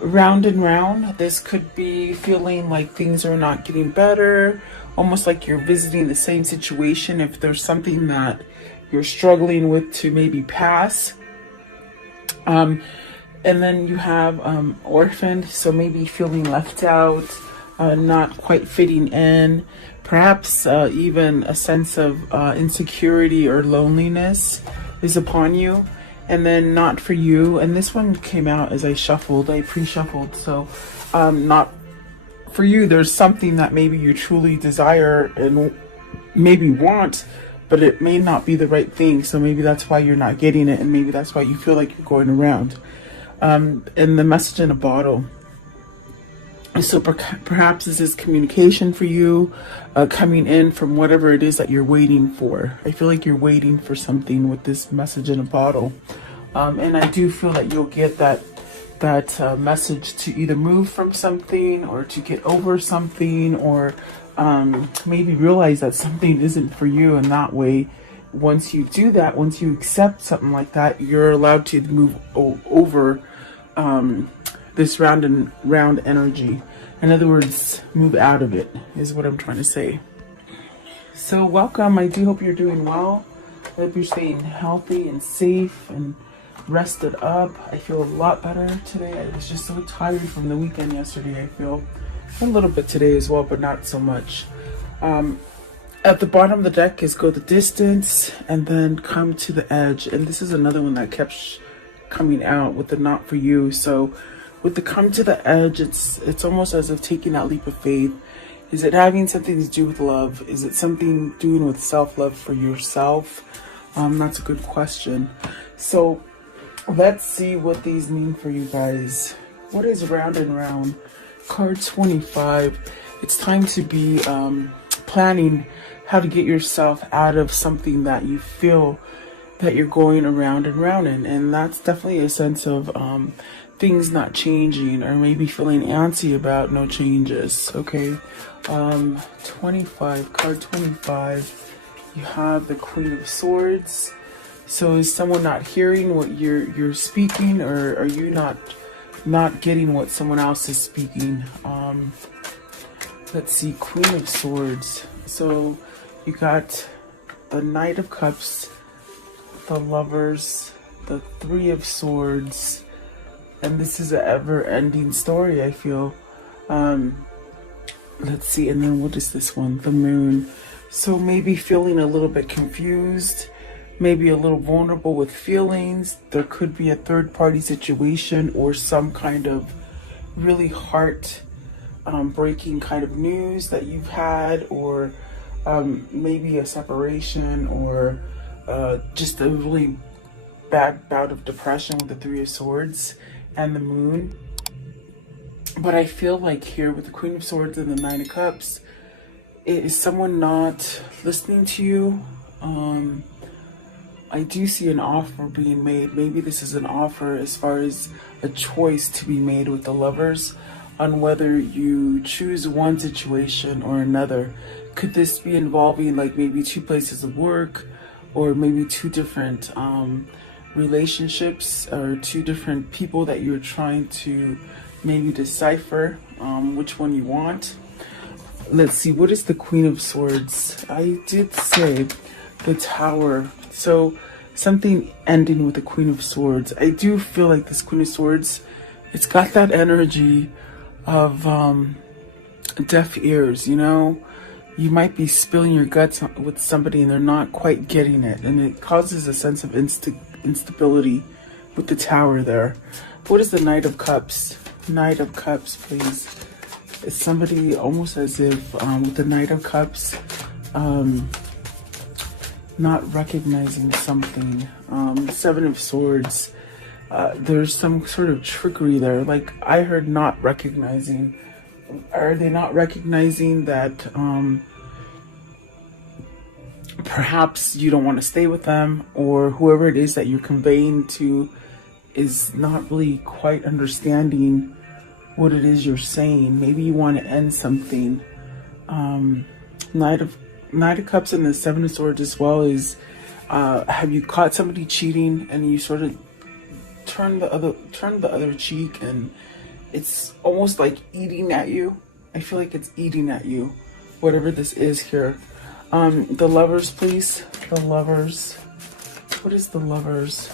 round and round. This could be feeling like things are not getting better, almost like you're visiting the same situation. If there's something that you're struggling with to maybe pass. And then you have orphaned, so maybe feeling left out, not quite fitting in, perhaps even a sense of insecurity or loneliness is upon you. And then not for you. And this one came out as I pre-shuffled. So not for you. There's something that maybe you truly desire and maybe want, but it may not be the right thing. So maybe that's why you're not getting it. And maybe that's why you feel like you're going around. And the message in a bottle. So perhaps this is communication for you, coming in from whatever it is that you're waiting for. I feel like you're waiting for something with this message in a bottle. And I do feel that you'll get that message to either move from something or to get over something, or maybe realize that something isn't for you. And that way, once you do that, once you accept something like that, you're allowed to move over this round and round energy. In other words, move out of it is what I'm trying to say. So welcome. I do hope you're doing well. I hope you're staying healthy and safe and rested up. I feel a lot better today. I was just so tired from the weekend yesterday. I feel a little bit today as well, but not so much. At the bottom of the deck is go the distance and then come to the edge. And this is another one that kept coming out with the not for you. So with the come to the edge, it's almost as if taking that leap of faith. Is it having something to do with love? Is it something doing with self-love for yourself? That's a good question. So let's see what these mean for you guys. What is round and round? Card 25. It's time to be planning how to get yourself out of something that you feel that you're going around and round in. And that's definitely a sense of things not changing, or maybe feeling antsy about no changes. Okay. 25, card 25. You have the Queen of Swords. So is someone not hearing what you're speaking, or are you not getting what someone else is speaking? Let's see, Queen of Swords. So you got the Knight of Cups, the Lovers, the Three of Swords, and this is an ever-ending story, I feel. Let's see, and then what is this one? The Moon. So maybe feeling a little bit confused, maybe a little vulnerable with feelings. There could be a third-party situation or some kind of really heart breaking kind of news that you've had, or maybe a separation, or just a really bad bout of depression with the Three of Swords and the Moon. But I feel like here with the Queen of Swords and the Nine of Cups, is someone not listening to you? I do see an offer being made. Maybe this is an offer as far as a choice to be made with the Lovers on whether you choose one situation or another. Could this be involving like maybe two places of work, or maybe two different relationships, or two different people that you're trying to maybe decipher which one you want? Let's see, what is the Queen of Swords? I did say the Tower. So something ending with the Queen of Swords. I do feel like this Queen of Swords, it's got that energy of deaf ears, you know? You might be spilling your guts with somebody and they're not quite getting it. And it causes a sense of instability with the Tower there. What is the Knight of Cups? Knight of Cups, please. It's somebody almost as if with the Knight of Cups, not recognizing something. Seven of Swords. There's some sort of trickery there. Like I heard not recognizing. Are they not recognizing that perhaps you don't want to stay with them, or whoever it is that you're conveying to is not really quite understanding what it is you're saying? Maybe you want to end something. Knight of Cups and the Seven of Swords as well is, have you caught somebody cheating and you sort of turn the other cheek, and it's almost like eating at you. I feel like it's eating at you, whatever this is here. The Lovers, please. The Lovers. What is the Lovers?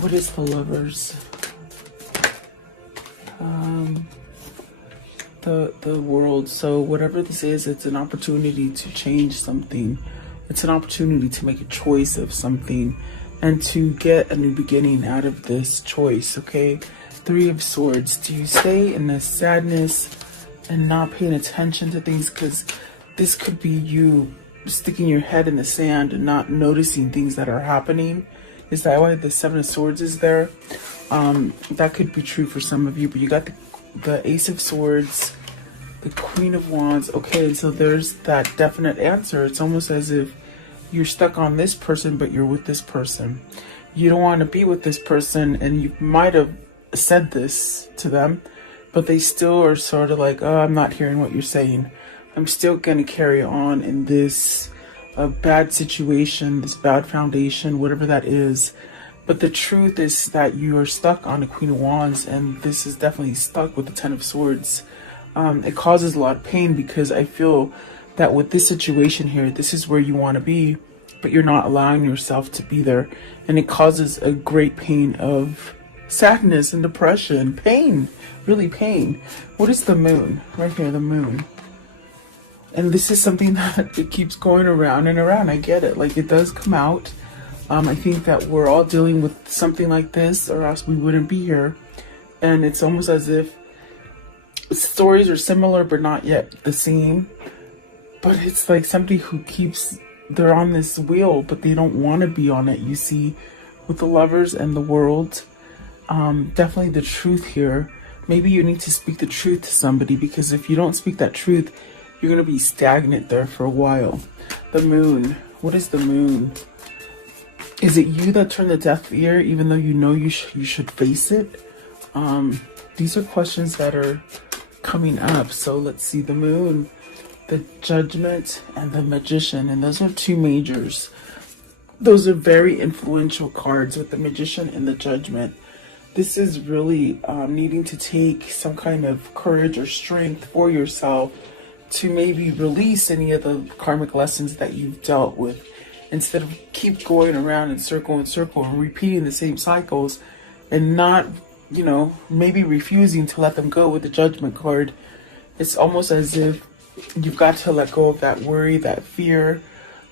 What is the Lovers? The World. So whatever this is, it's an opportunity to change something. It's an opportunity to make a choice of something and to get a new beginning out of this choice, okay? Three of Swords. Do you stay in the sadness and not paying attention to things? Because this could be you sticking your head in the sand and not noticing things that are happening. Is that why the Seven of Swords is there? That could be true for some of you, but you got the Ace of Swords, the Queen of Wands. Okay, and so there's that definite answer. It's almost as if you're stuck on this person, but you're with this person. You don't want to be with this person, and you might have said this to them, but they still are sort of like, oh, I'm not hearing what you're saying. I'm still going to carry on in this bad situation, this bad foundation, whatever that is. But the truth is that you are stuck on the Queen of Wands, and this is definitely stuck with the Ten of Swords. It causes a lot of pain because I feel that with this situation here, this is where you want to be, but you're not allowing yourself to be there. And it causes a great pain of sadness and depression, pain, really pain. What is the Moon? Right here, the Moon. And this is something that it keeps going around and around. I get it. Like, it does come out. I think that we're all dealing with something like this, or else we wouldn't be here. And it's almost as if stories are similar but not yet the same. But it's like somebody who keeps, they're on this wheel, but they don't want to be on it. You see, with the Lovers and the World, definitely the truth here. Maybe you need to speak the truth to somebody, because if you don't speak that truth, you're going to be stagnant there for a while. The Moon. What is the Moon? Is it you that turned the deaf ear, even though you know you should face it? These are questions that are coming up. So let's see. The Moon, the Judgment, and the Magician. And those are two majors. Those are very influential cards with the Magician and the Judgment. This is really needing to take some kind of courage or strength for yourself to maybe release any of the karmic lessons that you've dealt with, instead of keep going around in circle and repeating the same cycles and not, you know, maybe refusing to let them go with the Judgment card. It's almost as if you've got to let go of that worry, that fear,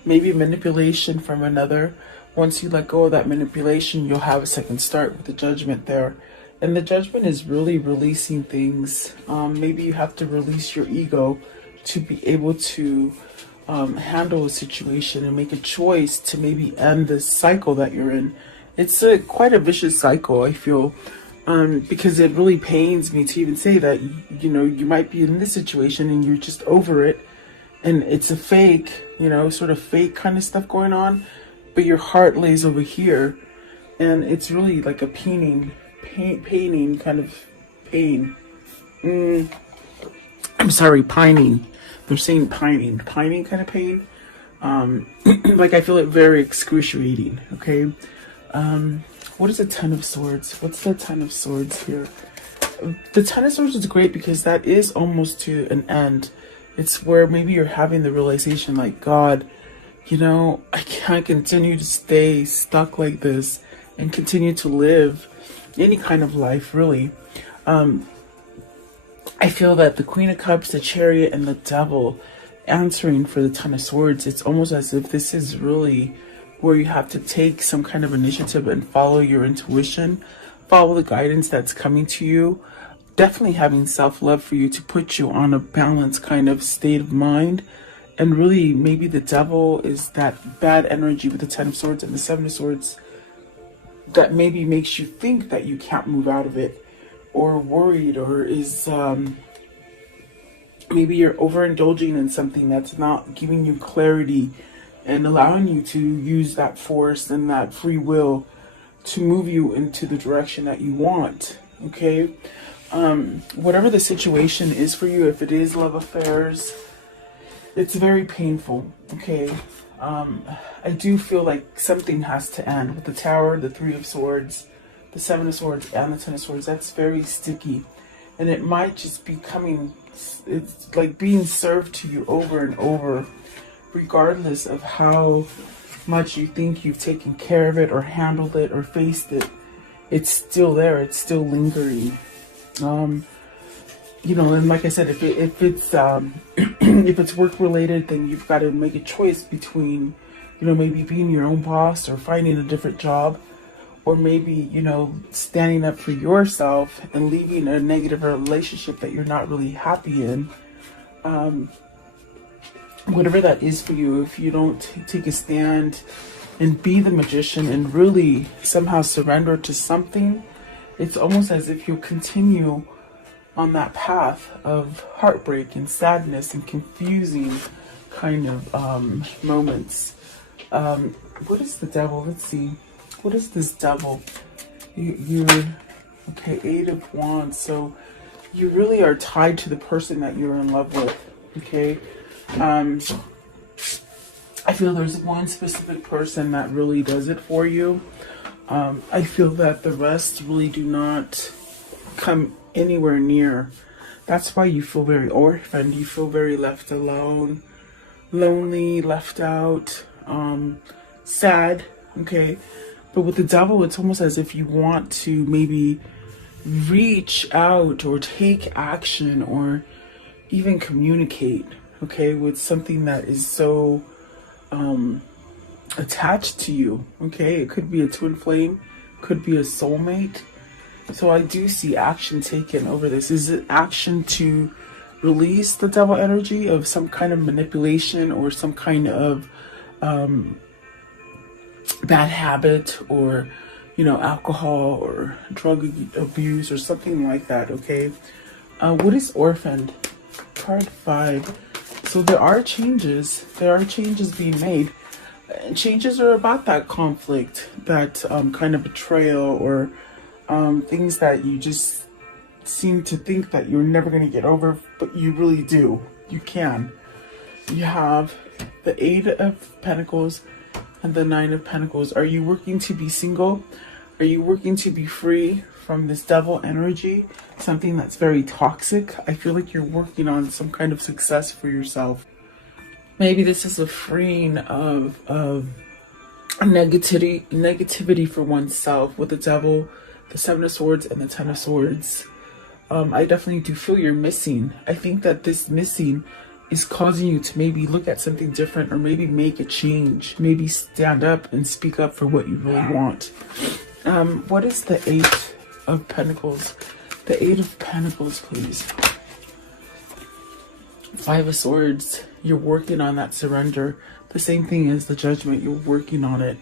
maybe manipulation from another. Once you let go of that manipulation, you'll have a second start with the Judgment there. And the Judgment is really releasing things. Maybe you have to release your ego to be able to handle a situation and make a choice to maybe end this cycle that you're in. It's quite a vicious cycle, I feel, because it really pains me to even say that, you know, you might be in this situation and you're just over it, and it's a fake, you know, sort of fake kind of stuff going on, but your heart lays over here, and it's really like a paining kind of pain. I'm sorry, pining. They're saying pining kind of pain. Like, I feel it very excruciating. Okay. What is the Ten of Swords? What's the Ten of Swords here? The Ten of Swords is great because that is almost to an end. It's where maybe you're having the realization, like, God, you know, I can't continue to stay stuck like this and continue to live any kind of life, really. I feel that the Queen of Cups, the Chariot, and the Devil answering for the Ten of Swords, it's almost as if this is really where you have to take some kind of initiative and follow your intuition, follow the guidance that's coming to you. Definitely having self-love for you to put you on a balanced kind of state of mind. And really, maybe the Devil is that bad energy with the Ten of Swords and the Seven of Swords that maybe makes you think that you can't move out of it, or worried, or is maybe you're overindulging in something that's not giving you clarity and allowing you to use that force and that free will to move you into the direction that you want. Okay. Whatever the situation is for you, if it is love affairs, it's very painful. Okay. I do feel like something has to end with the Tower, the Three of Swords, the Seven of Swords and the Ten of Swords, that's very sticky. And it might just be it's like being served to you over and over, regardless of how much you think you've taken care of it or handled it or faced it. It's still there. It's still lingering. You know, and like I said, if it's if it's work related, then you've got to make a choice between, you know, maybe being your own boss or finding a different job, or maybe, you know, standing up for yourself and leaving a negative relationship that you're not really happy in. Whatever that is for you, if you don't take a stand and be the magician and really somehow surrender to something, it's almost as if you continue on that path of heartbreak and sadness and confusing kind of moments. What is the Devil? Let's see. What is this Devil? You're okay, Eight of Wands. So you really are tied to the person that you're in love with. Okay. I feel there's one specific person that really does it for you. I feel that the rest really do not come anywhere near. That's why you feel very orphaned. You feel very left alone, lonely, left out, sad. Okay. But with the Devil, it's almost as if you want to maybe reach out or take action or even communicate, okay, with something that is so attached to you, okay? It could be a twin flame, could be a soulmate. So I do see action taken over this. Is it action to release the Devil energy of some kind of manipulation or some kind of bad habit, or, you know, alcohol or drug abuse or something like that, okay? What is orphaned? Card 5. So there are changes. There are changes being made. And changes are about that conflict, that kind of betrayal, or things that you just seem to think that you're never going to get over, but you really do. You can. You have the Eight of Pentacles and the Nine of Pentacles. Are you working to be single? Are you working to be free from this Devil energy? Something that's very toxic. I feel like you're working on some kind of success for yourself. Maybe this is a freeing of negativity for oneself with the Devil, the Seven of Swords, and the Ten of Swords. I definitely do feel you're missing. I think that this missing is causing you to maybe look at something different, or maybe make a change, maybe stand up and speak up for what you really want. What is the Eight of Pentacles? The Eight of Pentacles, please. Five of Swords. You're working on that surrender. The same thing as the Judgment. You're working on it.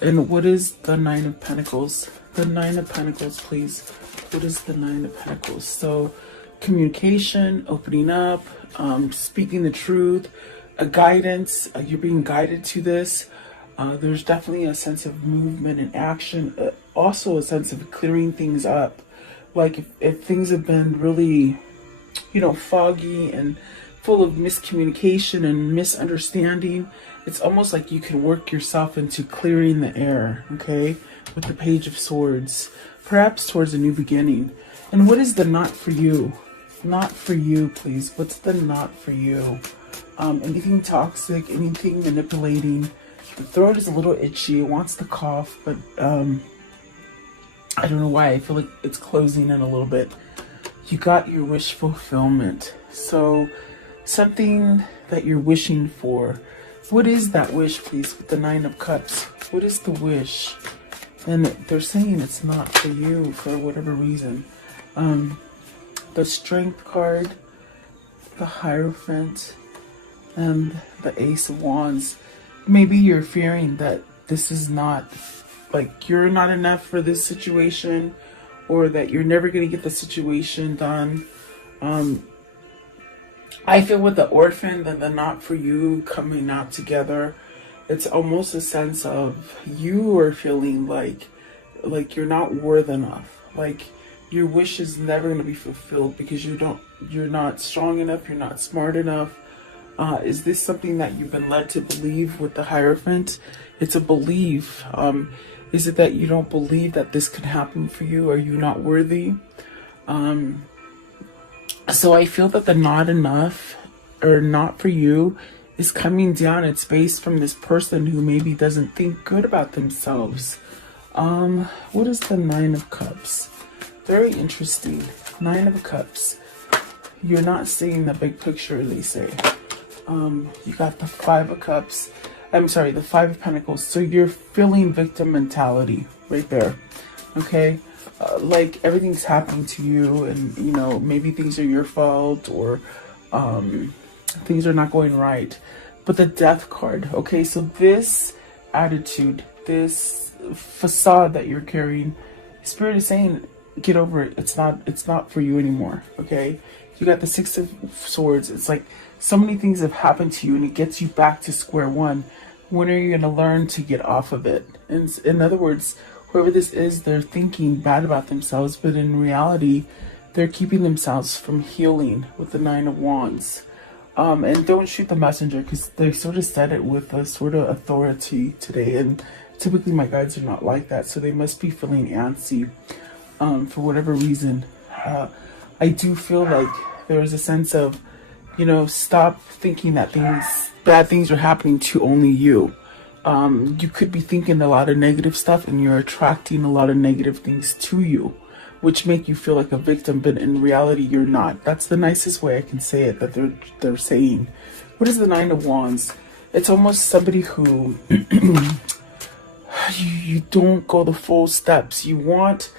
And what is the Nine of Pentacles? The Nine of Pentacles, please. What is the Nine of Pentacles? So communication, opening up, speaking the truth, a guidance. You're being guided to this. There's definitely a sense of movement and action. Also a sense of clearing things up. Like if things have been really, you know, foggy and full of miscommunication and misunderstanding, it's almost like you can work yourself into clearing the air, okay? With the Page of Swords. Perhaps towards a new beginning. And what is the not for you? Not for you, please. What's the not for you? Anything toxic, anything manipulating. The throat is a little itchy. It wants to cough, but I don't know why. I feel like it's closing in a little bit. You got your wish fulfillment. So something that you're wishing for. What is that wish, please, with the Nine of Cups? What is the wish? And they're saying it's not for you for whatever reason. The Strength card, the Hierophant, and the Ace of Wands. Maybe you're fearing that this is not, like, you're not enough for this situation, or that you're never going to get the situation done. I feel with the Orphan and the not for you coming out together, it's almost a sense of you are feeling like you're not worth enough. Like your wish is never going to be fulfilled because you're not strong enough, you're not smart enough. Is this something that you've been led to believe with the Hierophant? It's a belief. Is it that you don't believe that this could happen for you? Are you not worthy? So I feel that the not enough or not for you is coming down. It's based from this person who maybe doesn't think good about themselves. What is the Nine of Cups? Very interesting. Nine of Cups. You're not seeing the big picture, they say. You got the Five of Cups. I'm sorry, the Five of Pentacles. So you're feeling victim mentality right there. Okay? Like everything's happening to you, and you know, maybe things are your fault, or things are not going right. But the Death card. Okay, so this attitude, this facade that you're carrying, Spirit is saying, get over it. It's not for you anymore. Okay? You got the Six of Swords. It's like so many things have happened to you, and it gets you back to square one. When are you going to learn to get off of it? And in other words, whoever this is, they're thinking bad about themselves, but in reality, they're keeping themselves from healing with the Nine of Wands. And don't shoot the messenger, because they sort of said it with a sort of authority today. And typically my guides are not like that, so they must be feeling antsy for whatever reason. I do feel like there is a sense of, you know, stop thinking that bad things are happening to only you. You could be thinking a lot of negative stuff, and you're attracting a lot of negative things to you, which make you feel like a victim, but in reality you're not. That's the nicest way I can say it, that they're saying. What is the Nine of Wands? It's almost somebody who you don't go the full steps. You want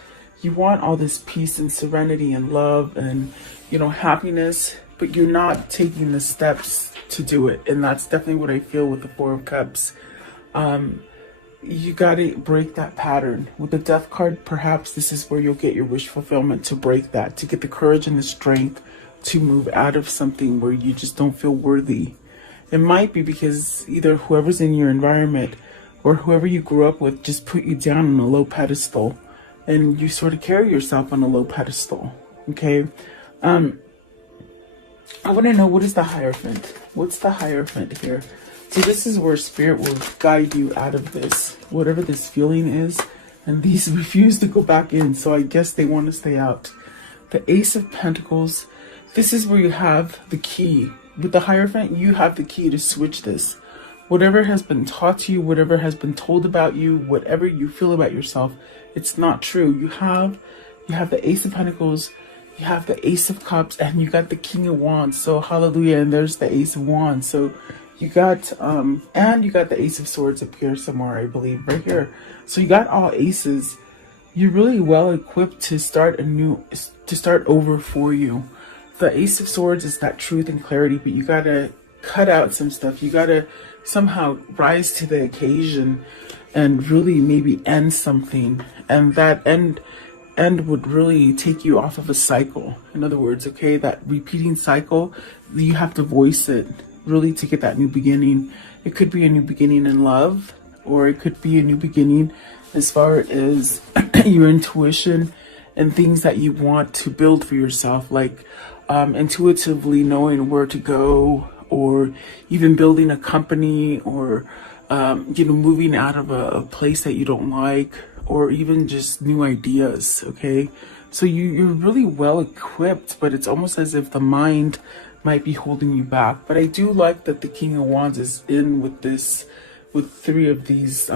all this peace and serenity and love and, you know, happiness, but you're not taking the steps to do it. And that's definitely what I feel with the Four of Cups. You gotta break that pattern. With the Death card, perhaps this is where you'll get your wish fulfillment, to break that, to get the courage and the strength to move out of something where you just don't feel worthy. It might be because either whoever's in your environment or whoever you grew up with just put you down on a low pedestal, and you sort of carry yourself on a low pedestal. Okay? I want to know, what is the Hierophant? What's the Hierophant here? See, this is where Spirit will guide you out of this, whatever this feeling is. And these refuse to go back in, so I guess they want to stay out. The Ace of Pentacles. This is where you have the key. With the Hierophant, you have the key to switch this. Whatever has been taught to you, whatever has been told about you, whatever you feel about yourself, it's not true. You have the Ace of Pentacles, you have the Ace of Cups, and you got the King of Wands. So hallelujah, and there's the Ace of Wands. So you got and you got the Ace of Swords up here somewhere, I believe, right here. So you got all aces. You're really well equipped to start over for you. The Ace of Swords is that truth and clarity, but you gotta cut out some stuff. You gotta somehow rise to the occasion and really maybe end something, and that end would really take you off of a cycle. In other words, okay, that repeating cycle, you have to voice it really to get that new beginning. It could be a new beginning in love, or it could be a new beginning as far as your intuition and things that you want to build for yourself, like intuitively knowing where to go, or even building a company, or you know, moving out of a place that you don't like, or even just new ideas. Okay, so you're really well equipped, but it's almost as if the mind might be holding you back. But I do like that the King of Wands is in with this, with three of these,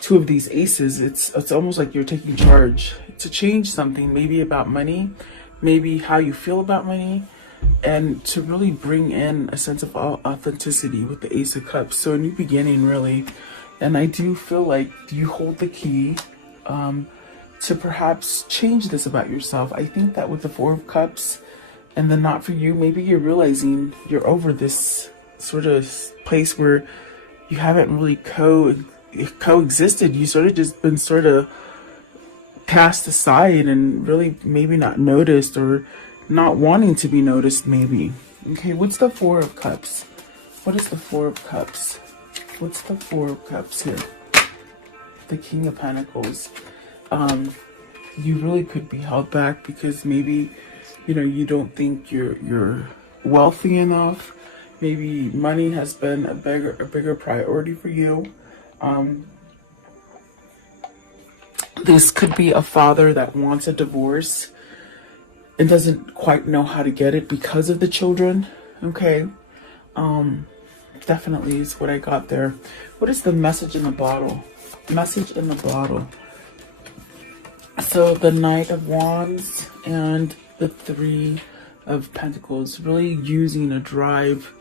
two of these aces. It's almost like you're taking charge to change something, maybe about money, maybe how you feel about money, and to really bring in a sense of authenticity with the Ace of Cups. So a new beginning, really. And I do feel like you hold the key to perhaps change this about yourself. I think that with the Four of Cups and the not for you, maybe you're realizing you're over this sort of place where you haven't really coexisted. You sort of just been sort of cast aside and really maybe not noticed, or not wanting to be noticed maybe. Okay, what's the Four of Cups? What is the Four of Cups? What's the Four of Cups here? The King of Pentacles. You really could be held back because maybe, you know, you don't think you're wealthy enough. Maybe money has been a bigger priority for you. This could be a father that wants a divorce and doesn't quite know how to get it because of the children. Okay. Definitely is what I got there. What is the message in the bottle? Message in the bottle. So the Knight of Wands and the Three of Pentacles, really using a drive,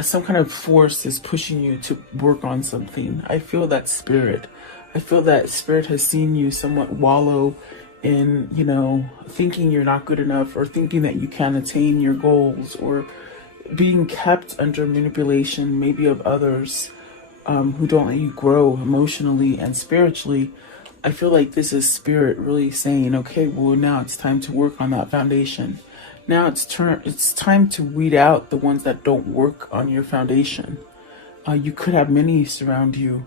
some kind of force is pushing you to work on something. I feel that spirit. I feel that spirit has seen you somewhat wallow in, you know, thinking you're not good enough, or thinking that you can't attain your goals, or being kept under manipulation, maybe of others who don't let you grow emotionally and spiritually. I feel like this is spirit really saying, okay, well, now it's time to work on that foundation. Now it's time to weed out the ones that don't work on your foundation. You could have many surround you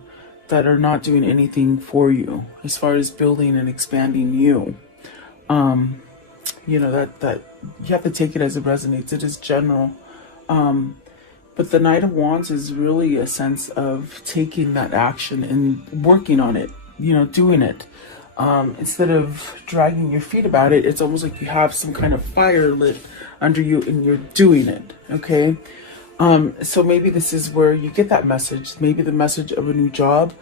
that are not doing anything for you as far as building and expanding you. You know, that you have to take it as it resonates. It is general. But the Knight of Wands is really a sense of taking that action and working on it, you know, doing it. Instead of dragging your feet about it, it's almost like you have some kind of fire lit under you and you're doing it, okay? So maybe this is where you get that message, maybe the message of a new job,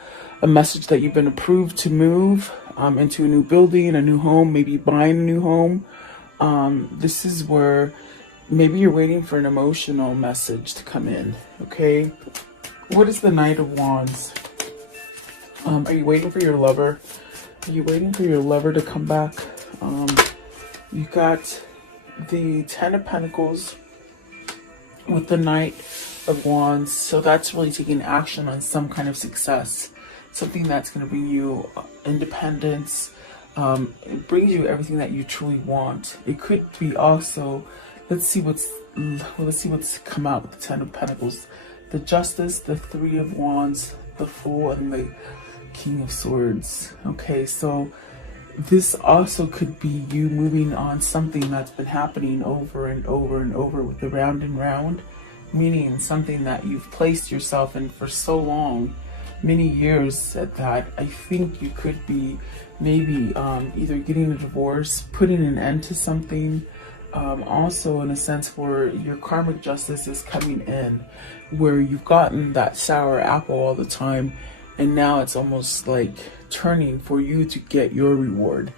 a message that you've been approved to move into a new building, a new home, maybe buying a new home. This is where maybe you're waiting for an emotional message to come in, okay? What is the Knight of Wands? Are you waiting for your lover? Are you waiting for your lover to come back? You got the Ten of Pentacles with the Knight of Wands. So that's really taking action on some kind of success. Something that's going to bring you independence. It brings you everything that you truly want. It could be also, let's see what's come out with the Ten of Pentacles. The Justice, the Three of Wands, the Fool, and the King of Swords. Okay, so this also could be you moving on something that's been happening over and over and over with the round and round, meaning something that you've placed yourself in for so long, many years at that. I think you could be maybe either getting a divorce, putting an end to something, also in a sense where your karmic justice is coming in, where you've gotten that sour apple all the time, and now it's almost like turning for you to get your reward.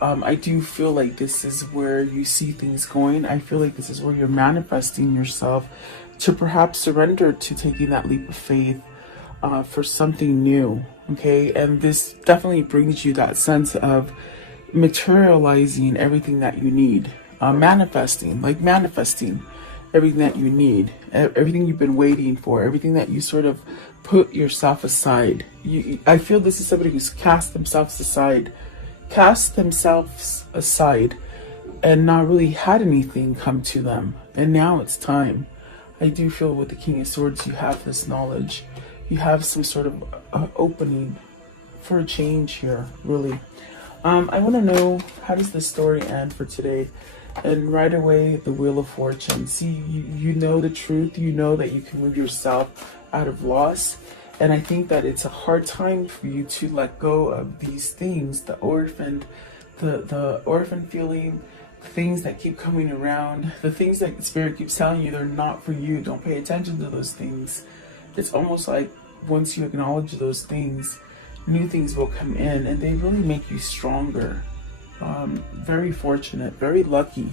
I do feel like this is where you see things going. I feel like this is where you're manifesting yourself to perhaps surrender to taking that leap of faith for something new, okay? And this definitely brings you that sense of materializing everything that you need. Manifesting everything that you need, everything you've been waiting for, everything that you sort of put yourself aside. I feel this is somebody who's cast themselves aside and not really had anything come to them, and now it's time. I do feel with the King of Swords you have this knowledge, you have some sort of opening for a change here, really. I want to know, how does the story end for today? And right away, the Wheel of Fortune. See, you know the truth. You know that you can move yourself out of loss. And I think that it's a hard time for you to let go of these things, the orphan feeling, things that keep coming around, the things that Spirit keeps telling you they're not for you. Don't pay attention to those things. It's almost like once you acknowledge those things, new things will come in and they really make you stronger. Very fortunate, very lucky.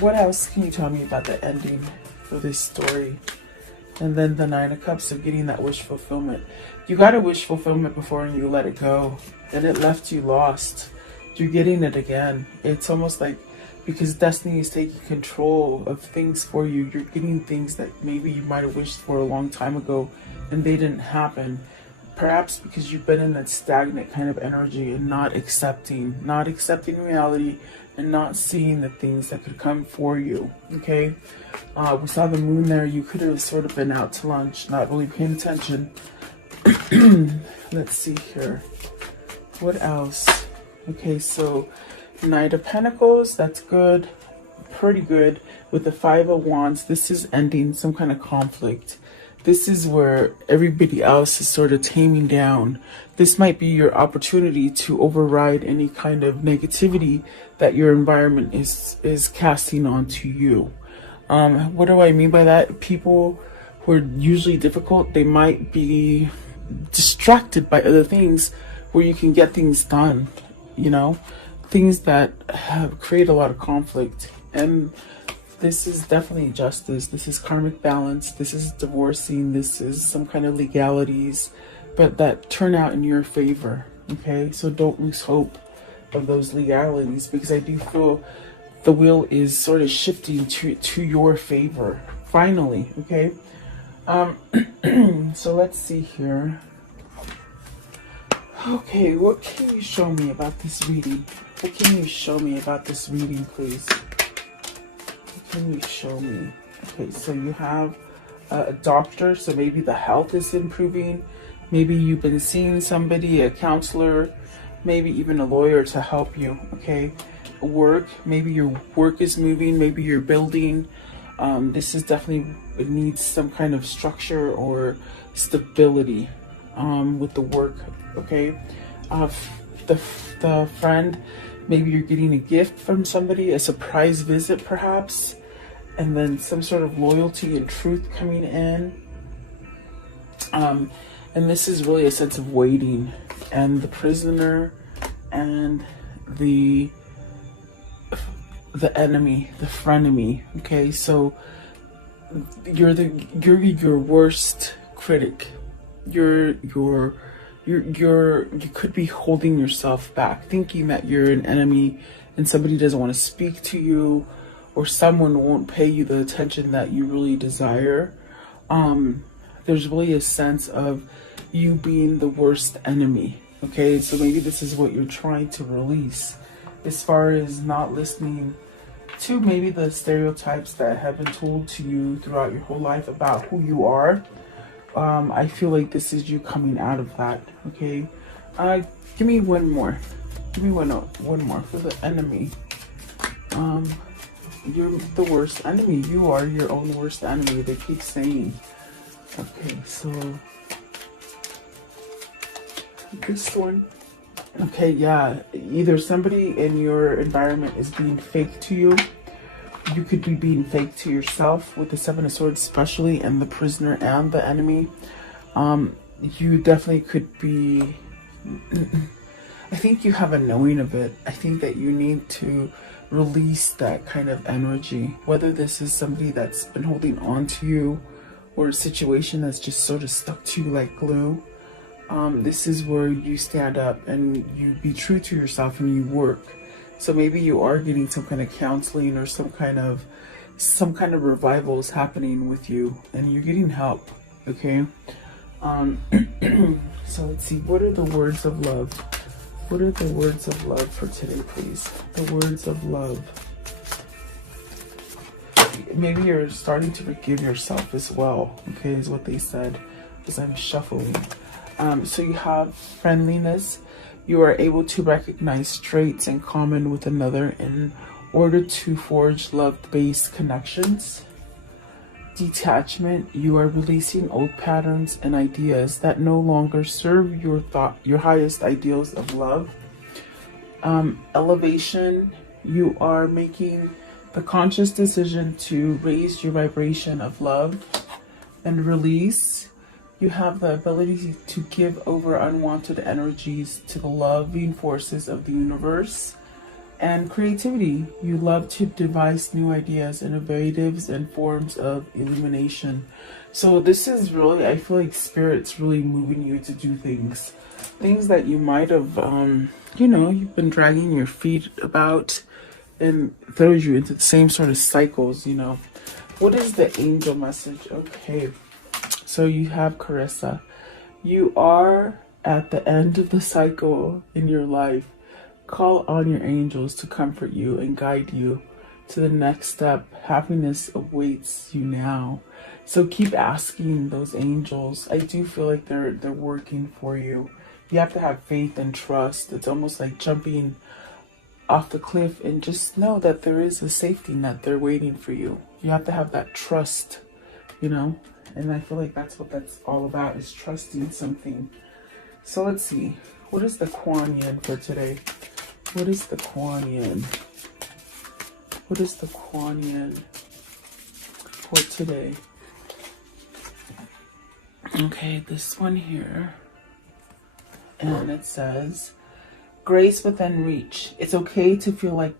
What else can you tell me about the ending for this story? And then the Nine of Cups, so getting that wish fulfillment. You got a wish fulfillment before and you let it go, and it left you lost. You're getting it again. It's almost like, because destiny is taking control of things for you, you're getting things that maybe you might have wished for a long time ago and they didn't happen. Perhaps because you've been in that stagnant kind of energy and not accepting reality and not seeing the things that could come for you, okay? We saw the moon there. You could have sort of been out to lunch, not really paying attention. Let's see here. What else? Okay, so Knight of Pentacles, that's good. pretty good with the Five of Wands. This is ending some kind of conflict. This is where everybody else is sort of taming down. This might be your opportunity to override any kind of negativity that your environment is casting onto you. What do I mean by that? People who are usually difficult, they might be distracted by other things where you can get things done, you know, things that create a lot of conflict. And this is definitely justice. This is karmic balance. This is divorcing. This is some kind of legalities, but that turn out in your favor. Okay, so don't lose hope of those legalities, because I do feel the wheel is sort of shifting to your favor finally. Okay, so let's see here. Okay, what can you show me about this reading? What can you show me about this reading, please? What can you show me? Okay, so you have a doctor, so maybe the health is improving. Maybe you've been seeing somebody, a counselor, maybe even a lawyer to help you. Okay, work, maybe your work is moving, maybe you're building. This is definitely, it needs some kind of structure or stability with the work. Okay, the friend, maybe you're getting a gift from somebody, a surprise visit perhaps, and then some sort of loyalty and truth coming in. And this is really a sense of waiting, and the prisoner and the enemy, the frenemy. Okay, so you're your worst critic. You could be holding yourself back, thinking that you're an enemy and somebody doesn't want to speak to you, or someone won't pay you the attention that you really desire. There's really a sense of you being the worst enemy. Okay, so maybe this is what you're trying to release, as far as not listening to maybe the stereotypes that have been told to you throughout your whole life about who you are. I feel like this is you coming out of that. Okay, give me one more. Give me one more for the enemy. You're the worst enemy. You are your own worst enemy. They keep saying. Okay, so this one. Okay, yeah. Either somebody in your environment is being fake to you. You could be being fake to yourself with the Seven of Swords especially, and the prisoner and the enemy. You definitely could be... I think you have a knowing of it. I think that you need to release that kind of energy. Whether this is somebody that's been holding on to you, or a situation that's just sort of stuck to you like glue. This is where you stand up and you be true to yourself and you work. So maybe you are getting some kind of counseling, or some kind of revival is happening with you, and you're getting help. Okay. So let's see. What are the words of love? What are the words of love for today, please? The words of love. Maybe you're starting to forgive yourself as well. Okay, is what they said as I'm shuffling. So you have friendliness. You are able to recognize traits in common with another in order to forge love-based connections. Detachment. You are releasing old patterns and ideas that no longer serve your highest ideals of love. Elevation. You are making the conscious decision to raise your vibration of love. And release. You have the ability to give over unwanted energies to the loving forces of the universe. And creativity. You love to devise new ideas, innovatives, and forms of illumination. So this is really, I feel like Spirit's really moving you to do things. Things that you might have, you've been dragging your feet about, and throws you into the same sort of cycles, What is the angel message? Okay. So you have Carissa. You are at the end of the cycle in your life. Call on your angels to comfort you and guide you to the next step. Happiness awaits you now. So keep asking those angels. I do feel like they're working for you. You have to have faith and trust. It's almost like jumping off the cliff, and just know that there is a safety net there waiting for you. You have to have that trust, you know, and I feel like that's what that's all about, is trusting something. So let's see, what is the Kuan Yin for today? What is the Kuan Yin? What is the Kuan Yin for today? Okay, this one here, and it says, grace within reach. It's okay to feel like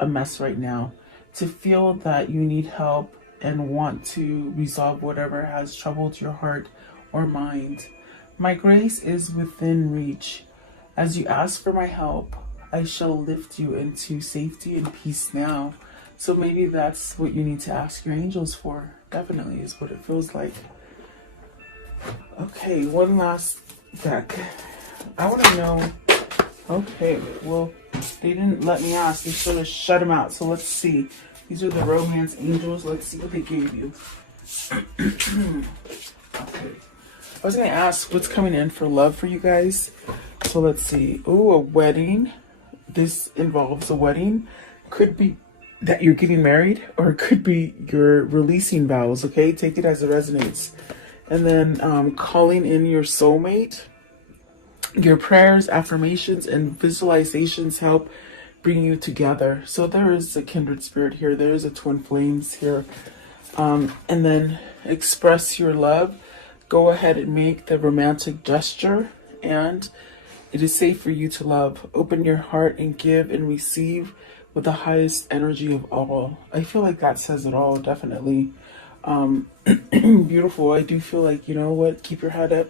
a mess right now, to feel that you need help and want to resolve whatever has troubled your heart or mind. My grace is within reach. As you ask for my help, I shall lift you into safety and peace now. So maybe that's what you need to ask your angels for. Definitely is what it feels like. Okay, one last deck. I want to know. Okay, well, they didn't let me ask. They sort of shut them out. So let's see. These are the romance angels. Let's see what they gave you. Okay. I was going to ask what's coming in for love for you guys. So let's see. Oh, a wedding. This involves a wedding. Could be that you're getting married, or it could be you're releasing vows. Okay, take it as it resonates. And then calling in your soulmate. Your prayers, affirmations, and visualizations help bring you together. So there is a kindred spirit here. There is a twin flames here. And then express your love. Go ahead and make the romantic gesture. And it is safe for you to love. Open your heart and give and receive with the highest energy of all. I feel like that says it all, definitely. Beautiful. I do feel like, you know what, keep your head up.